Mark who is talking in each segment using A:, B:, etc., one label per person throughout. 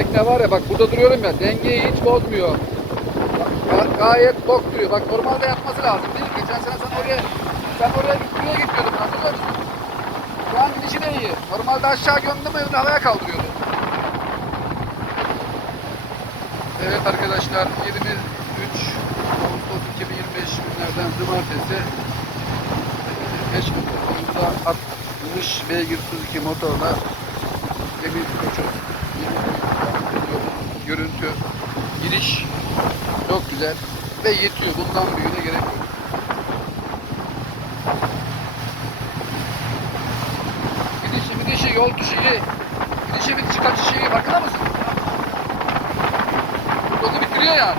A: tekne var ya bak burada duruyorum ya dengeyi hiç bozmuyor. Ga- gayet tok duruyor. Bak normalde yatması lazım değil mi? Geçen sene sen oraya sen oraya buraya gidiyordun hatırlıyor musun? Şu an gidişi de iyi. Normalde aşağı gömdü mü havaya kaldırıyordu. Evet arkadaşlar 23 Ağustos 2025 günlerden cumartesi 5 motorunda 60 beygir Suzuki motorla gemi görüntü giriş çok güzel ve yetiyor bundan büyüğüne gerek yok. Gidişi gidişi yol dışı iyi. Gidişi bitişi kaçışı. Farkında mısın? Yolu bitiriyor yani.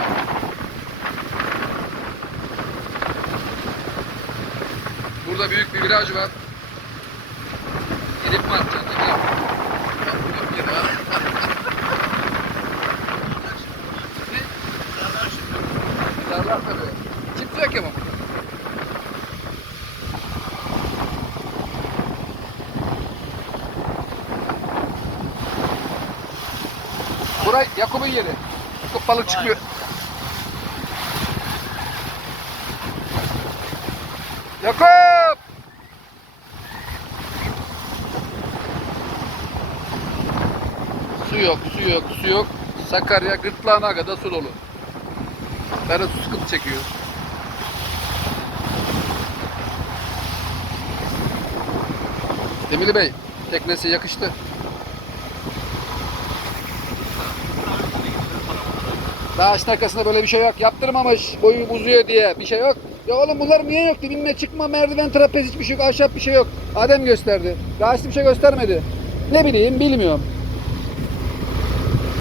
A: Burada büyük bir viraj var. Gidip mi atacaksın? Gidip. Gidip gidip. Giderler tabii. Yok ama. Buray Yakup'un yeri. Yakup balık çıkmıyor. Yakup! Su yok, su yok, su yok. Sakarya gırtlağına kadar su dolu. Ferhat su sıkıntı çekiyor. Demili Bey, teknesi yakıştı. Dağışın arkasında böyle bir şey yok. Yaptırmamış boyu uzuyor diye bir şey yok. Ya oğlum bunlar niye yoktu? Binme çıkma merdiven trapez hiçbir şey yok. Ahşap bir şey yok. Adem gösterdi. Dağışlı bir şey göstermedi. Ne bileyim bilmiyorum.